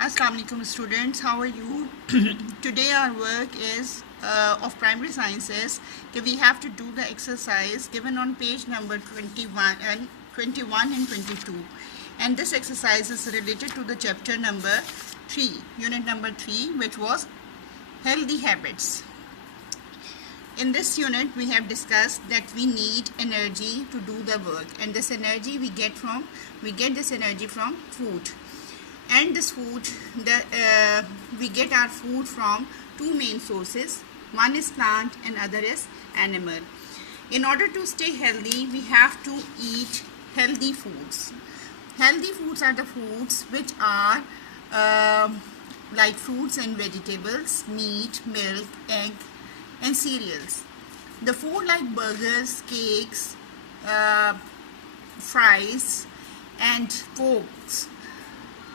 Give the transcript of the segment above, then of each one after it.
Assalamu alaikum students, how are you? Today our work is of primary sciences. Okay, we have to do the exercise given on page number 21 and 22, and this exercise is related to the chapter number 3, unit number 3, which was healthy habits. In this unit we have discussed that we need energy to do the work, and this energy we get this energy from food. And this food, we get our food from two main sources. One is plant and other is animal. In order to stay healthy, we have to eat healthy foods. Healthy foods are the foods which are like fruits and vegetables, meat, milk, egg, and cereals. The food like burgers, cakes, fries, and cokes,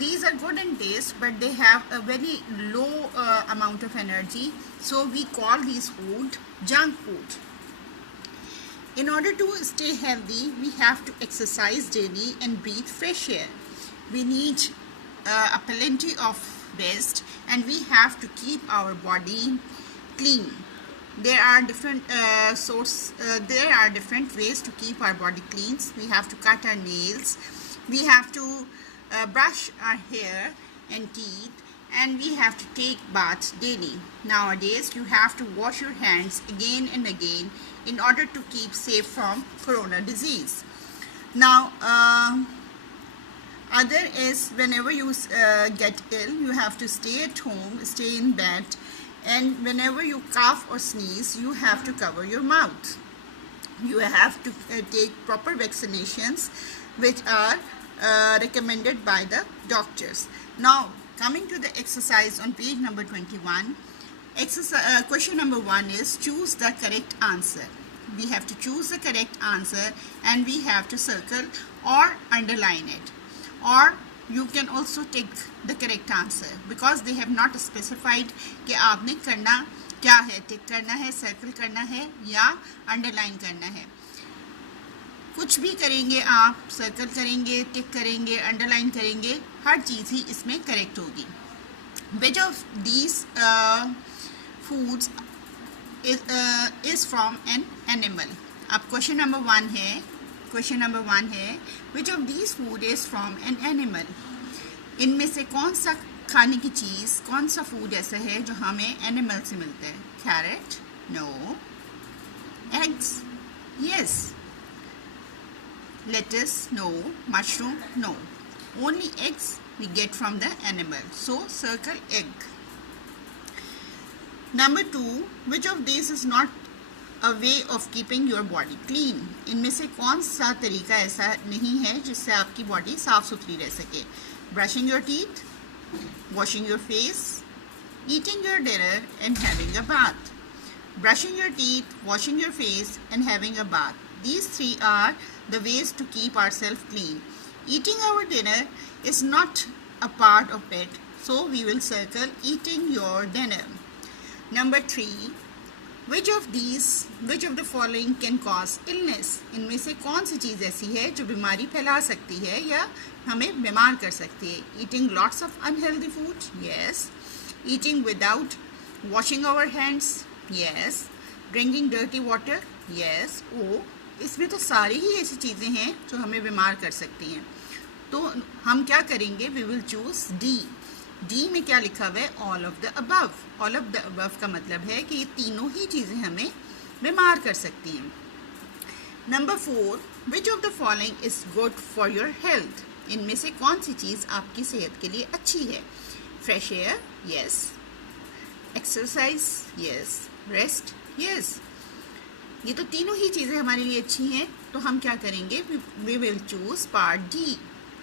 these are good in taste, but they have a very low amount of energy, so we call these food junk food. In order to stay healthy, we have to exercise daily and breathe fresh air. We need a plenty of rest, and we have to keep our body clean. There are different ways to keep our body clean. We have to cut our nails. We have to brush our hair and teeth, and we have to take baths daily. Nowadays you have to wash your hands again and again in order to keep safe from corona disease. Now other is, whenever you get ill, you have to stay at home, stay in bed, and whenever you cough or sneeze, you have to cover your mouth. You have to take proper vaccinations which are recommended by the doctors. Now coming to the exercise on page number 21, question number 1 is choose the correct answer. We have to choose the correct answer, and we have to circle or underline it, or you can also tick the correct answer, because they have not specified कि आपने करना क्या है, टिक करना है, circle करना है या अंडरलाइन करना है. कुछ भी करेंगे आप, सर्कल करेंगे, टिक करेंगे, अंडरलाइन करेंगे, हर चीज़ ही इसमें करेक्ट होगी. Which of these foods is from an animal? अब क्वेश्चन नंबर 1 है which of these food is from an animal? इनमें से कौन सा खाने की चीज़, कौन सा फूड ऐसा है जो हमें एनिमल से मिलता है? Carrot? No. Eggs? Yes. Lettuce? No. Mushroom? No. Only eggs we get from the animal. So circle egg. Number 2, which of these is not a way of keeping your body clean? इनमें से कौन सा तरीका ऐसा नहीं है जिससे आपकी बॉडी साफ सुथरी रह सके? Brushing your teeth, washing your face, eating your dinner, and having a bath. Brushing your teeth, washing your face, and having a bath. These 3 are the ways to keep ourselves clean. Eating our dinner is not a part of it, so we will circle eating your dinner. Number 3, which of the following can cause illness? इनमें से कौन सी चीज़ ऐसी है जो बीमारी फैला सकती है या हमें बीमार कर सकती है? Eating lots of unhealthy food? Yes. Eating without washing our hands? Yes. Drinking dirty water? Yes. Oh, इसमें तो सारी ही ऐसी चीज़ें हैं जो हमें बीमार कर सकती हैं. तो हम क्या करेंगे? वी विल चूज डी में क्या लिखा हुआ है? All of the above. All of the above का मतलब है कि ये तीनों ही चीज़ें हमें बीमार कर सकती हैं. Number 4, which of the following is good for your health? इनमें से कौन सी चीज़ आपकी सेहत के लिए अच्छी है? Fresh air? Yes. Exercise? Yes. Rest? Yes. ये तो तीनों ही चीज़ें हमारे लिए अच्छी हैं, तो हम क्या करेंगे? We will choose part D,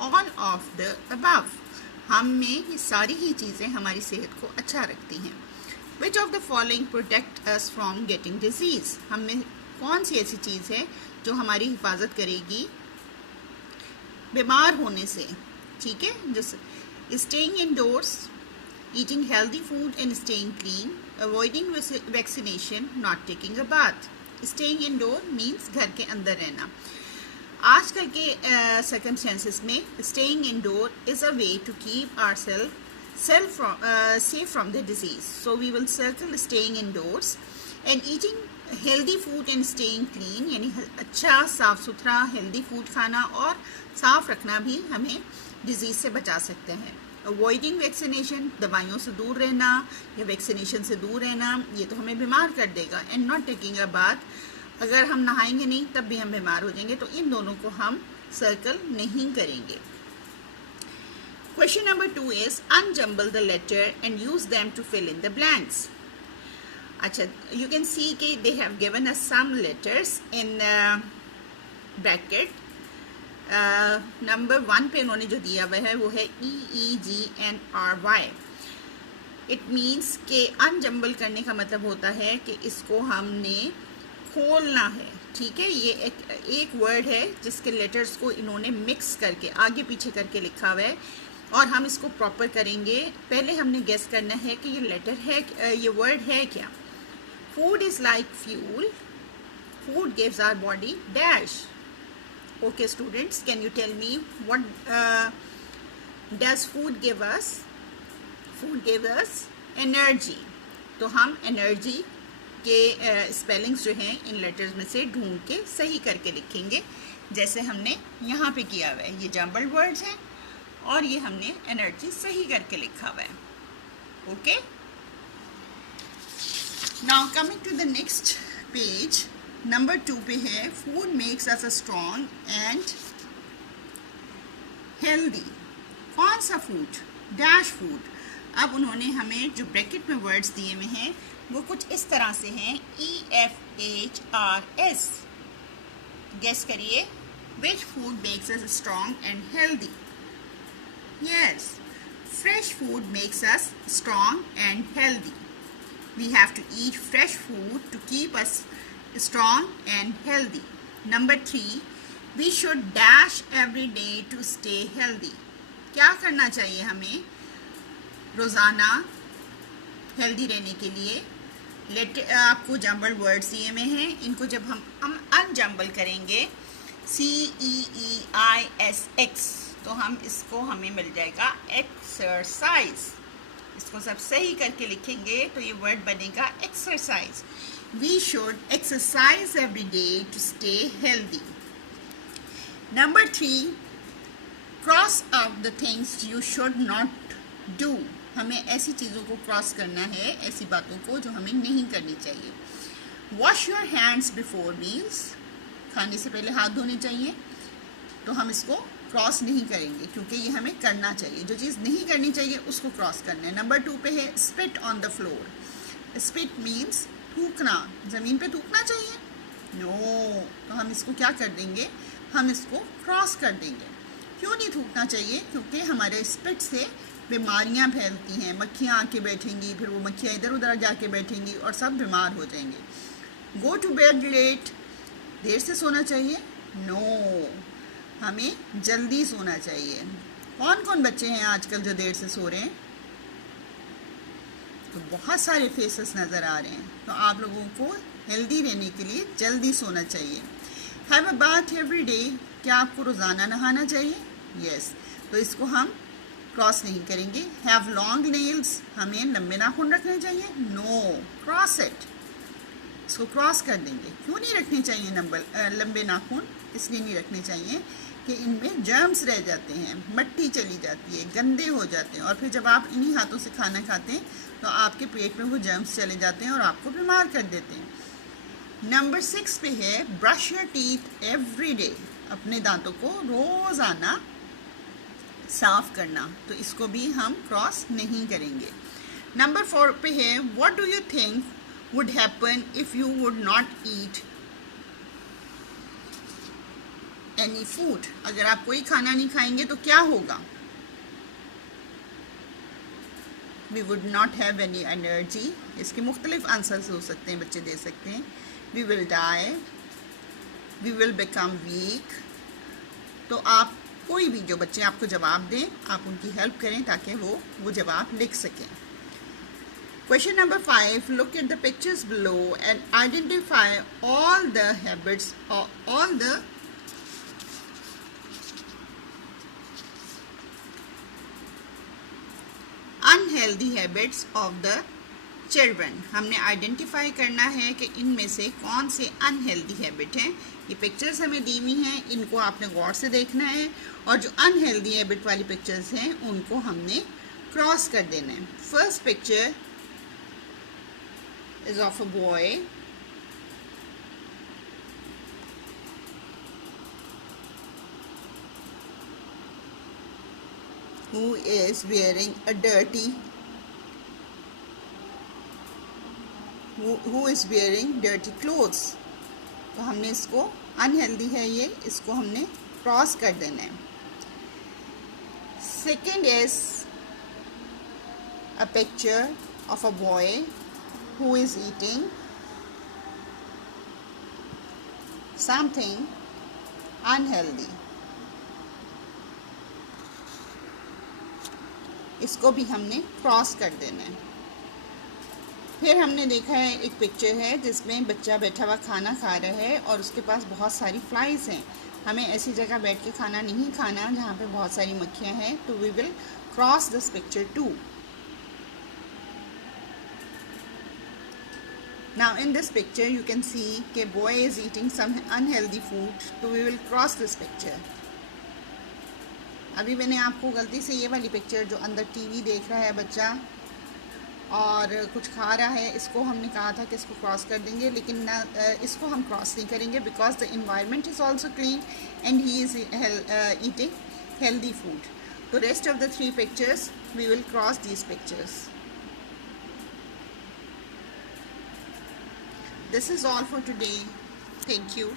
all of the above. हम में ये सारी ही चीज़ें हमारी सेहत को अच्छा रखती हैं. Which of the following protect us from getting disease? हम में कौन सी ऐसी चीज़ है जो हमारी हिफाजत करेगी बीमार होने से? ठीक है, जैसे staying indoors, eating healthy food and staying clean, avoiding vaccination, not taking a bath. Staying indoor means घर के अंदर रहना. आजकल के सर्कमस्टेंसेस में staying indoor is a way to keep ourself safe from the disease. So we will circle staying indoors and eating healthy food and staying clean, यानी अच्छा साफ सुथरा हेल्दी फूड खाना और साफ रखना भी हमें डिजीज से बचा सकते हैं. अवॉइडिंग वैक्सीनेशन, दवाइयों से दूर रहना या वैक्सीनेशन से दूर रहना, ये तो हमें बीमार कर देगा. And not taking a bath, अगर हम नहाएंगे नहीं तब भी हम बीमार हो जाएंगे. तो इन दोनों को हम सर्कल नहीं करेंगे. Question number 2 is unjumble the letter and use them to fill in the blanks. अच्छा, you can see कि they have given us some letters in bracket. Number 1 पे उन्होंने जो दिया हुआ है वो है EEGNRY. इट मीन्स कि अनजम्बल करने का मतलब होता है कि इसको हमने खोलना है. ठीक है, ये एक वर्ड है जिसके लेटर्स को इन्होंने मिक्स करके आगे पीछे करके लिखा हुआ है और हम इसको प्रॉपर करेंगे. पहले हमने गेस करना है कि ये लेटर है, ये वर्ड है क्या. Food is like fuel, food gives our body dash. Okay students, can you tell me what does food give us. Food gives us energy. तो हम एनर्जी के स्पेलिंग्स जो हैं इन लेटर्स में से ढूंढ के सही करके लिखेंगे जैसे हमने यहाँ पे किया हुआ है. ये जम्बल्ड वर्ड्स हैं और ये हमने एनर्जी सही करके लिखा हुआ है. Okay, now coming to the next page. Number 2 पे है food makes us strong and healthy. कौन सा फूड? Dash food. अब उन्होंने हमें जो ब्रैकेट में वर्ड्स दिए हुए हैं वो कुछ इस तरह से हैं, EFHRS. गेस करिए, which food makes us strong and healthy. Yes, fresh food makes us strong and healthy. We have to eat fresh food to keep us strong and healthy. Number 3, we should dash every day to stay healthy. क्या करना चाहिए हमें रोज़ाना healthy रहने के लिए? आपको jumble words दिए में हैं, इनको जब हम अनजम्बल करेंगे CEEISX तो हमें मिल जाएगा एक्सरसाइज. इसको सब सही करके लिखेंगे तो ये वर्ड बनेगा exercise. We should exercise every day to stay healthy. Number 3, cross out the things you should not do. हमें ऐसी चीज़ों को क्रॉस करना है, ऐसी बातों को जो हमें नहीं करनी चाहिए. Wash your hands before meals. खाने से पहले हाथ धोने चाहिए. तो हम इसको क्रॉस नहीं करेंगे क्योंकि ये हमें करना चाहिए. जो चीज़ नहीं करनी चाहिए उसको क्रॉस करना है. नंबर 2 पे है spit on the floor. Spit means थूकना. ज़मीन पे थूकना चाहिए? नो. तो हम इसको क्या कर देंगे, हम इसको क्रॉस कर देंगे. क्यों नहीं थूकना चाहिए? क्योंकि हमारे स्पिट से बीमारियां फैलती हैं. मक्खियाँ आके बैठेंगी, फिर वो मक्खियाँ इधर उधर जाके बैठेंगी और सब बीमार हो जाएंगे. Go to bed late. देर से सोना चाहिए? नो, हमें जल्दी सोना चाहिए. कौन कौन बच्चे हैं आजकल जो देर से सो रहे हैं? तो बहुत सारे फेसेस नज़र आ रहे हैं. तो आप लोगों को हेल्दी रहने के लिए जल्दी सोना चाहिए. Have a bath every day. क्या आपको रोज़ाना नहाना चाहिए? यस. तो इसको हम क्रॉस नहीं करेंगे. Have long nails. हमें लंबे नाखून रखने चाहिए? No, cross it. इसको क्रॉस कर देंगे. क्यों नहीं रखने चाहिए लंबे नाखून? इसलिए नहीं रखने चाहिए कि इनमें जर्म्स रह जाते हैं, मट्टी चली जाती है, गंदे हो जाते हैं और फिर जब आप इन्हीं हाथों से खाना खाते हैं तो आपके पेट में वो जर्म्स चले जाते हैं और आपको बीमार कर देते हैं. नंबर 6 पे है brush your teeth every day. अपने दांतों को रोज़ाना साफ करना. तो इसको भी हम क्रॉस नहीं करेंगे. नंबर 4 पे है what do you think would happen if you would not eat any food. अगर आप कोई खाना नहीं खाएंगे तो क्या होगा? We would not have any energy. इसके मुख्तलिफ आंसर्स हो सकते हैं, बच्चे दे सकते हैं. We will die, we will become weak. तो आप कोई भी जो बच्चे आपको जवाब दें आप उनकी हेल्प करें ताकि वो जवाब लिख सकें. Question number 5, look at the pictures below and identify all the habits or all the unhealthy habits of the children. हमने आइडेंटिफाई करना है कि इनमें से कौन से अनहेल्दी हैबिट हैं। ये पिक्चर्स हमें दी हुई हैं, इनको आपने गौर से देखना है और जो अनहेल्दी हैबिट वाली पिक्चर्स हैं उनको हमने क्रॉस कर देना है। First picture is of a boy who is wearing a dirty who is wearing dirty clothes। तो हमने इसको अनहेल्दी है ये, इसको हमने क्रॉस कर देना है। Second is a picture of a boy who is eating something unhealthy। इसको भी हमने क्रॉस कर देना है। फिर हमने देखा है एक पिक्चर है जिसमें बच्चा बैठा हुआ खाना खा रहा है और उसके पास बहुत सारी फ्लाइज हैं। हमें ऐसी जगह बैठ के खाना नहीं खाना जहाँ पे बहुत सारी मक्खियाँ हैं, तो we will cross this picture too. Now in this picture you can see कि boy is eating some unhealthy food, so we will cross this picture। अभी मैंने आपको गलती से ये वाली पिक्चर जो अंदर टीवी देख रहा है बच्चा और कुछ खा रहा है, इसको हमने कहा था कि इसको क्रॉस कर देंगे, लेकिन ना इसको हम क्रॉस नहीं करेंगे because the environment is also clean and he is eating healthy food. तो rest of the three pictures we will cross these pictures. This is all for today. Thank you.